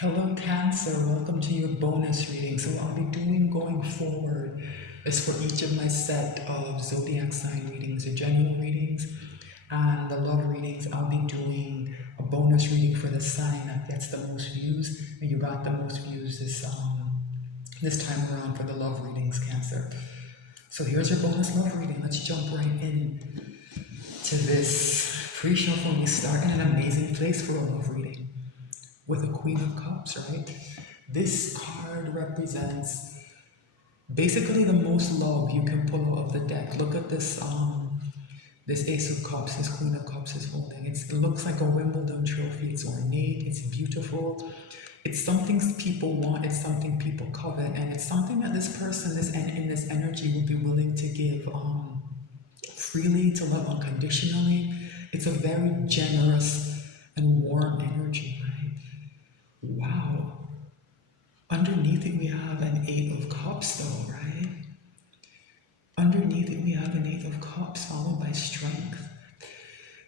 Hello, Cancer. Welcome to your bonus reading. So, what I'll be doing going forward is for each of my set of zodiac sign readings, the general readings, and the love readings. I'll be doing a bonus reading for the sign that gets the most views. And you got the most views this time around for the love readings, Cancer. So, here's your bonus love reading. Let's jump right in to this pre-shuffle. We start in an amazing place for a love reading with a Queen of Cups, right? This card represents basically the most love you can pull out of the deck. Look at this Ace of Cups, this Queen of Cups is holding. It looks like a Wimbledon trophy. It's ornate, it's beautiful. It's something people want, it's something people covet, and it's something that this person in this energy will be willing to give freely, to love unconditionally. It's a very generous and warm energy, right? Wow. Underneath it, we have an Eight of Cups, though, right? Underneath it, we have an Eight of Cups followed by strength.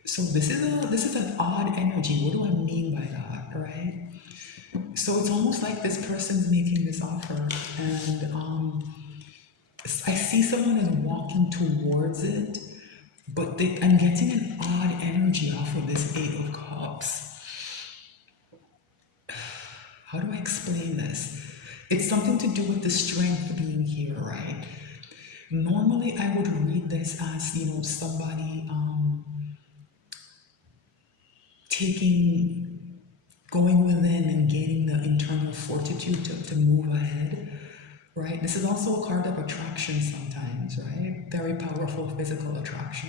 So this is an odd energy. What do I mean by that, right? So it's almost like this person's making this offer, and I see someone is walking towards it, but I'm getting an odd energy off of this Eight of Cups. How do I explain this? It's something to do with the strength being here, right? Normally, I would read this as, somebody going within and gaining the internal fortitude to move ahead, right? This is also a card of attraction sometimes, right? Very powerful physical attraction.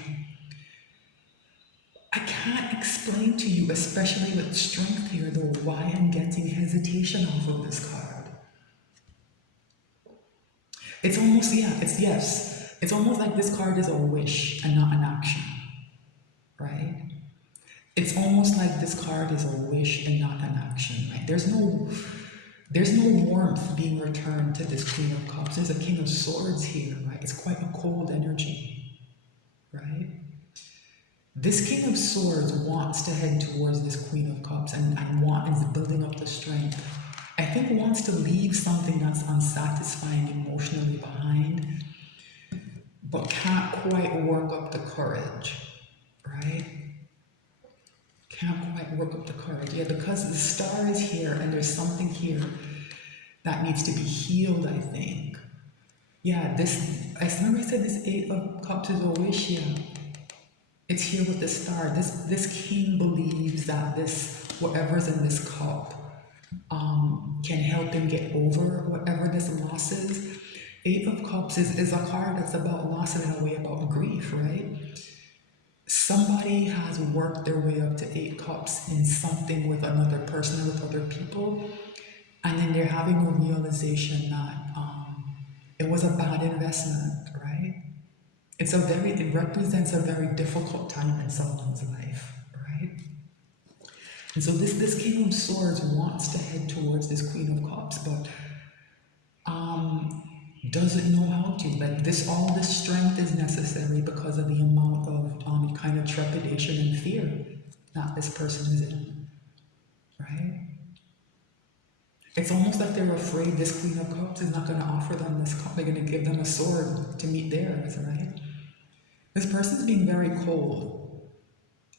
I can't explain to you, especially with strength here, though, why I'm getting hesitation off of this card. It's almost, It's almost like this card is a wish and not an action, right? It's almost like this card is a wish and not an action, right? There's no warmth being returned to this Queen of Cups. There's a King of Swords here, right? It's quite a cold energy, right? This King of Swords wants to head towards this Queen of Cups and is building up the strength. I think wants to leave something that's unsatisfying emotionally behind, but can't quite work up the courage, right? Can't quite work up the courage. Yeah, because the star is here and there's something here that needs to be healed, I think. Yeah, I remember I said this Eight of Cups is a wish here. It's here with the star. This king believes that whatever's in this cup can help him get over whatever this loss is. Eight of Cups is a card that's about loss and in a way about grief, right? Somebody has worked their way up to Eight Cups in something with another person or with other people, and then they're having a realization that it was a bad investment, right? It represents a very difficult time in someone's life, right? And so this King of Swords wants to head towards this Queen of Cups, but doesn't know how to. All this strength is necessary because of the amount of kind of trepidation and fear that this person is in, right? It's almost like they're afraid this Queen of Cups is not going to offer them this cup. They're going to give them a sword to meet theirs, right? This person's being very cold,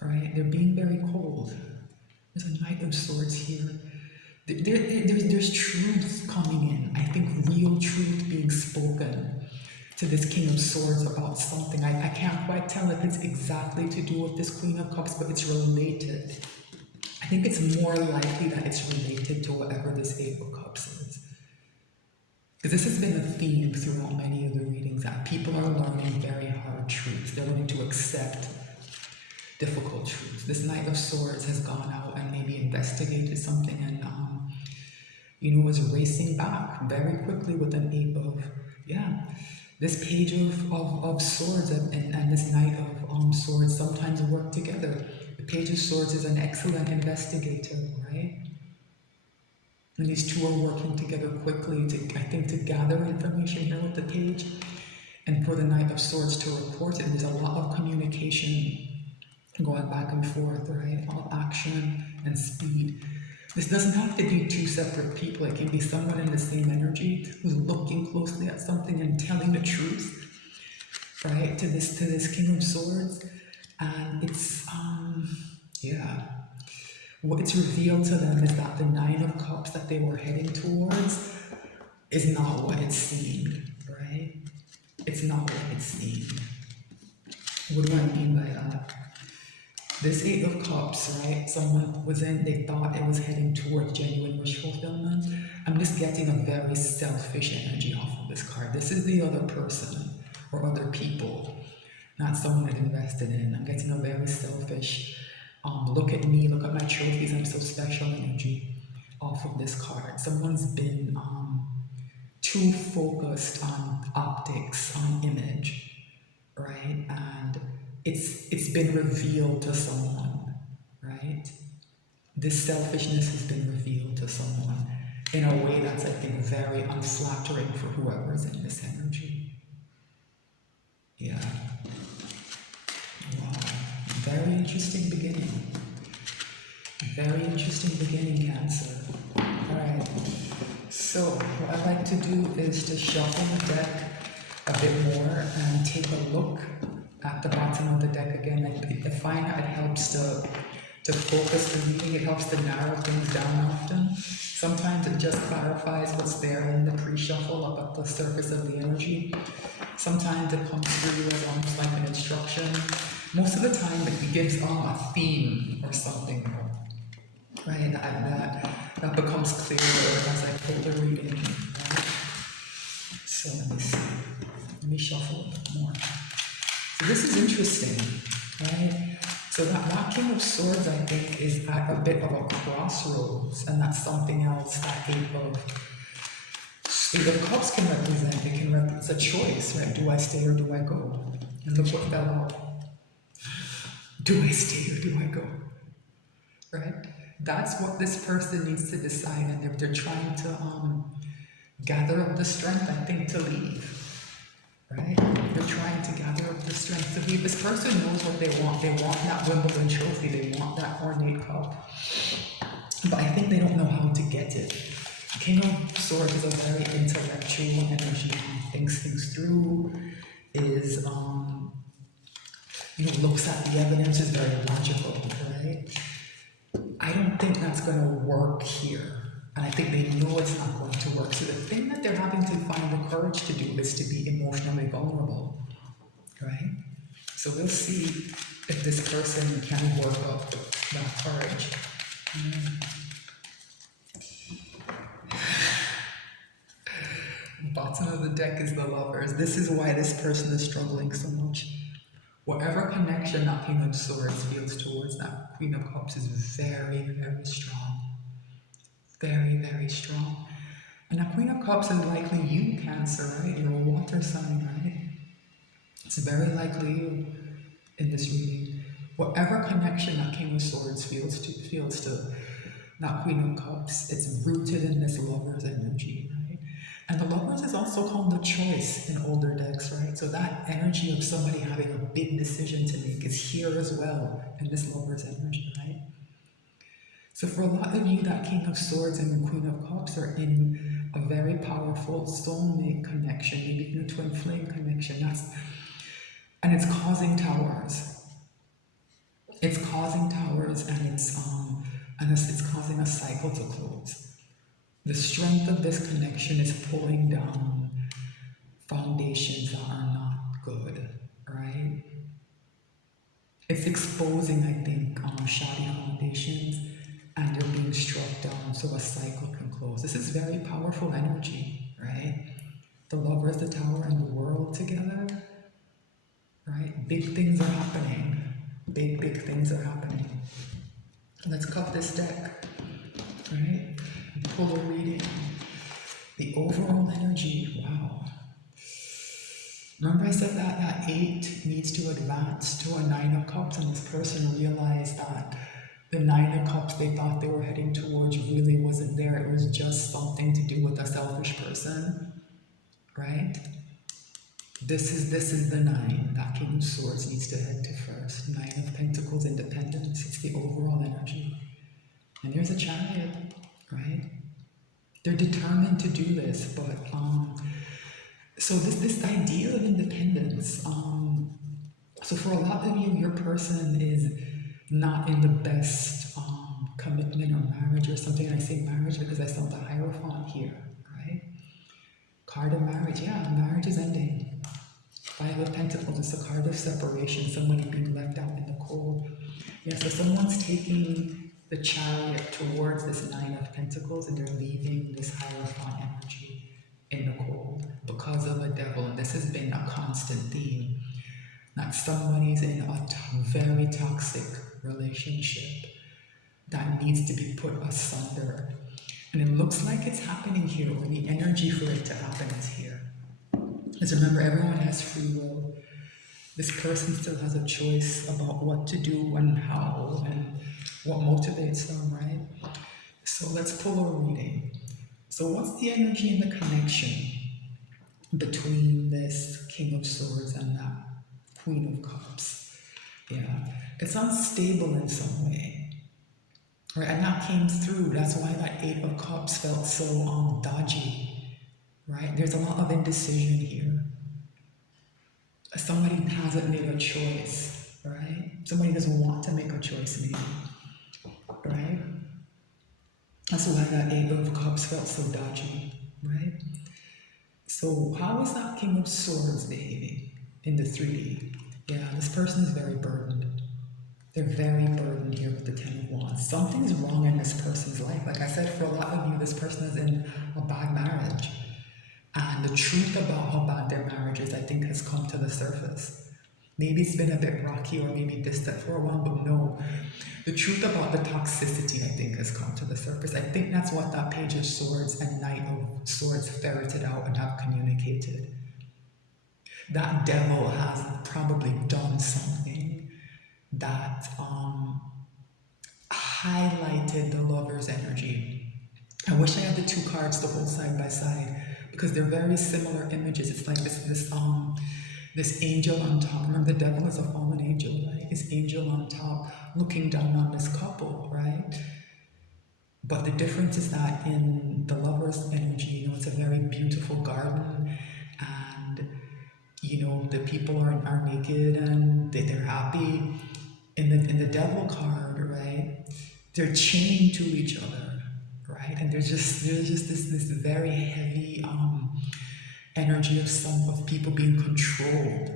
right? They're being very cold. There's a Knight of Swords here. There's truth coming in. I think real truth being spoken to this King of Swords about something. I can't quite tell if it's exactly to do with this Queen of Cups, but it's related. I think it's more likely that it's related to whatever this Eight of Cups is. Because this has been a theme throughout many of the readings, that people are learning very hard truths. They're learning to accept difficult truths. This Knight of Swords has gone out and maybe investigated something and was racing back very quickly with an Eight of, this Page of Swords and this Knight of Swords sometimes work together. The Page of Swords is an excellent investigator, right? And these two are working together quickly to gather information here with the Page, and for the Knight of Swords to report it. There's a lot of communication going back and forth, right? All action and speed. This doesn't have to be two separate people. It can be someone in the same energy who's looking closely at something and telling the truth, right? To this King of Swords, and it's yeah. What it's revealed to them is that the Nine of Cups that they were heading towards is not what it seemed, right? It's not what it seemed. What do I mean by that? This Eight of Cups, right? Someone was in, they thought it was heading towards genuine wish fulfillment. I'm just getting a very selfish energy off of this card. This is the other person or other people, not someone I've invested in. I'm getting a very selfish, look at me, look at my trophies, I'm so special energy off of this card. Someone's been too focused on optics, on image, right? And it's been revealed to someone, right? This selfishness has been revealed to someone in a way that's, I think, very unflattering for whoever's in this energy. Yeah. Wow. Very interesting beginning. Very interesting beginning, Cancer. Alright. So what I like to do is to shuffle the deck a bit more and take a look at the bottom of the deck again. I find that it helps to focus the reading. It helps to narrow things down often. Sometimes it just clarifies what's there in the pre-shuffle up at the surface of the energy. Sometimes it comes through as almost like an instruction. Most of the time it gives a theme or something, right? That becomes clearer as I pull the reading. Right? So let me see. Let me shuffle a bit more. So this is interesting, right? So that King of Swords, I think, is at a bit of a crossroads, and that's something else that Eight of Cups can represent. It's a choice, right? Do I stay or do I go? And look what fell out. Do I stay or do I go? Right? That's what this person needs to decide, and if they're trying to gather up the strength, I think, to leave. Right? They're trying to gather up the strength to leave. This person knows what they want. They want that Wimbledon trophy. They want that ornate cup. But I think they don't know how to get it. King of Swords is a very intellectual energy. Thinks things through. Is looks at the evidence. Is very logical. Right? I don't think that's going to work here. And I think they know it's not going to work. So the thing that they're having to find the courage to do is to be emotionally vulnerable, right? So we'll see if this person can work up that courage. Bottom of the deck is the Lovers. This is why this person is struggling so much. Whatever connection that King of Swords feels towards that Queen of Cups is very, very strong. Very, very strong. And the Queen of Cups is likely you, Cancer, right? You're a water sign, right? It's very likely you in this reading. Whatever connection that King of Swords feels to that Queen of Cups, it's rooted in this Lover's energy, right? And the Lovers is also called the choice in older decks, right? So that energy of somebody having a big decision to make is here as well in this Lover's energy, right? So for a lot of you, that King of Swords and Queen of Cups are in a very powerful soulmate connection, maybe even a twin flame connection. And it's causing towers. It's causing towers, and it's causing a cycle to close. The strength of this connection is pulling down foundations that are not good, right? It's exposing, I think, shoddy foundations, and you're being struck down so a cycle can close. This is very powerful energy, right? The Lovers, the Tower, and the World together, right? Big things are happening. Big things are happening. Let's cut this deck, right? And pull a reading. The overall energy, wow. Remember I said that 8 needs to advance to a 9 of Cups, and this person realized that the 9 of Cups they thought they were heading towards really wasn't there. It was just something to do with a selfish person, right? This is the 9 that King of Swords needs to head to first. 9 of Pentacles, independence. It's the overall energy. And there's a Chariot, right? They're determined to do this, but so this idea of independence. So for a lot of you, your person is not in the best commitment or marriage or something. I say marriage because I saw the Hierophant here, right? Card of marriage, yeah, marriage is ending. Five of Pentacles, it's a card of separation, somebody being left out in the cold. Yeah, so someone's taking the Chariot towards this Nine of Pentacles and they're leaving this Hierophant energy in the cold because of a devil. And this has been a constant theme, that somebody's in a very toxic relationship that needs to be put asunder. And it looks like it's happening here, or the energy for it to happen is here. Because remember, everyone has free will. This person still has a choice about what to do and how and what motivates them, right? So let's pull a reading. So what's the energy and the connection between this King of Swords and that Queen of Cups? Yeah, it's unstable in some way, right? And that came through. That's why that Eight of Cups felt so dodgy, right? There's a lot of indecision here. Somebody hasn't made a choice, right? Somebody doesn't want to make a choice, maybe, right? That's why that Eight of Cups felt so dodgy, right? So how is that King of Swords behaving in the 3D? Yeah, this person is very burdened. They're very burdened here with the Ten of Wands. Something's wrong in this person's life. Like I said, for a lot of you, this person is in a bad marriage. And the truth about how bad their marriage is, I think, has come to the surface. Maybe it's been a bit rocky or maybe distant for a while, but no. The truth about the toxicity, I think, has come to the surface. I think that's what that Page of Swords and Knight of Swords ferreted out and have communicated. That devil has probably done something that highlighted the lover's energy. I wish I had the two cards to hold side by side because they're very similar images. It's like this angel on top. Remember, the devil is a fallen angel, right? This angel on top looking down on this couple, right? But the difference is that in the lover's energy, it's a very beautiful garden, and the people are naked and they're happy. In the devil card, right? They're chained to each other, right? And there's just this very heavy energy of people being controlled,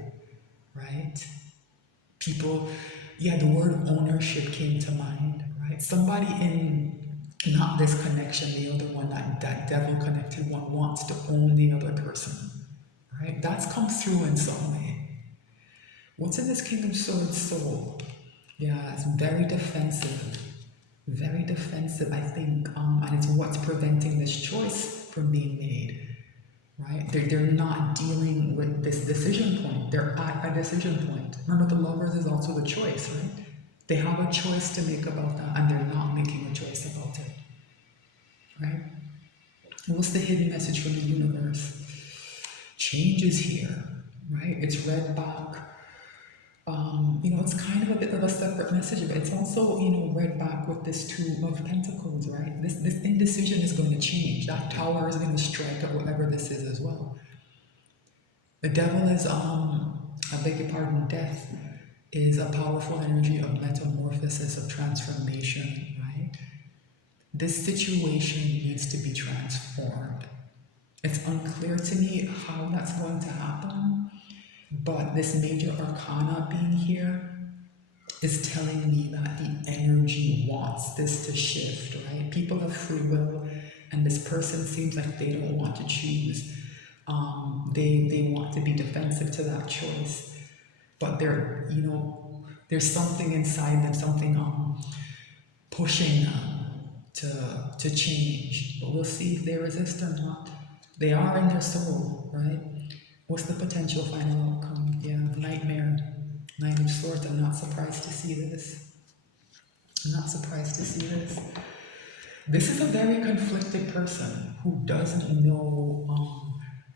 right? People, the word ownership came to mind, right? Somebody in not this connection, the other one, that devil connected one wants to own the other person, right? That's come through in some way. What's in this King of Swords soul? Yeah, it's very defensive, I think, and it's what's preventing this choice from being made. Right? They're not dealing with this decision point. They're at a decision point. Remember, the lovers is also the choice, right? They have a choice to make about that, and they're not making a choice about it. Right? And what's the hidden message from the universe? Change is here, right? It's read back. It's kind of a bit of a separate message, but it's also, read back with this Two of Pentacles, right? This indecision is going to change. That Tower is going to strike at whatever this is as well. The devil is, I beg your pardon, death is a powerful energy of metamorphosis, of transformation, right? This situation needs to be transformed. It's unclear to me how that's going to happen, but this major arcana being here is telling me that the energy wants this to shift, right? People have free will, and this person seems like they don't want to choose. They want to be defensive to that choice, but there's something inside them, something pushing them to change. But we'll see if they resist or not. They are in their soul, right? What's the potential final outcome? Yeah, nightmare. Nine of Swords. I'm not surprised to see this. This is a very conflicted person who doesn't know,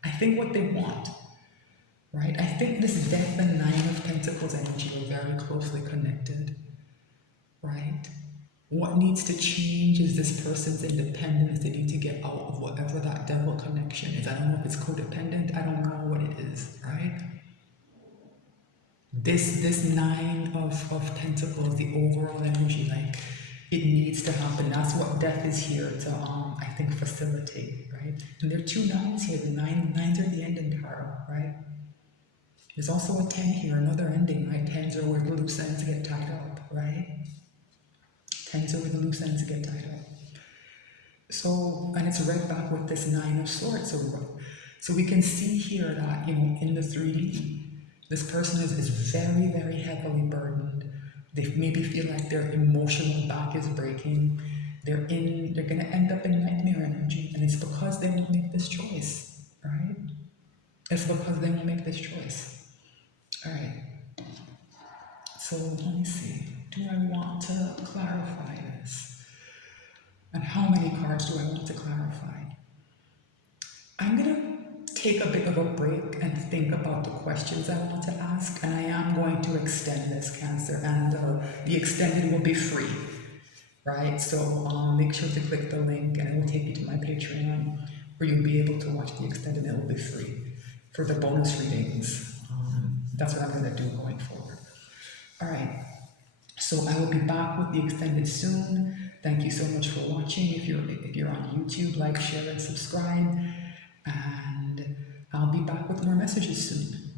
I think, what they want, right? I think this Death and Nine of Pentacles energy are very closely connected, right? What needs to change is this person's independence. They need to get out of whatever that devil connection is. I don't know if it's codependent. I don't know what it is, right? This nine of pentacles, the overall energy, like it needs to happen. That's what death is here to I think facilitate, right? And there are two nines here. The nines are the ending tarot, right? There's also a 10 here, another ending, right? Tens are where the loose ends get tied up, right? Tens are where the loose ends get tied up. So, and it's right back with this nine of swords. So we can see here that, you know, in the 3D, this person is very, very heavily burdened. They maybe feel like their emotional back is breaking. They're gonna end up in nightmare energy, and it's because they won't make this choice, right? It's because they won't make this choice. All right. So let me see. Do I want to clarify this? And how many cards do I want to clarify? I'm gonna take a bit of a break and think about the questions I want to ask, and I am going to extend this, Cancer, and the extended will be free, right? So make sure to click the link and it will take you to my Patreon where you'll be able to watch the extended. It will be free for the bonus readings. That's what I'm going to do going forward. All right, so I will be back with the extended soon. Thank you so much for watching. If you're on YouTube, like, share, and subscribe. And I'll be back with more messages soon.